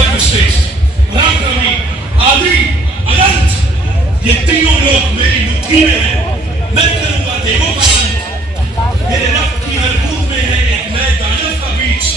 सर्वश्रेष्ठ पराक्रमी आदि अनंत ये तीनों लोग मेरी मुट्ठी में है। मैं करूंगा देवों का अंत। मेरे रक्त की हर बूंद में है एक नए दानव का बीज।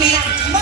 Mira,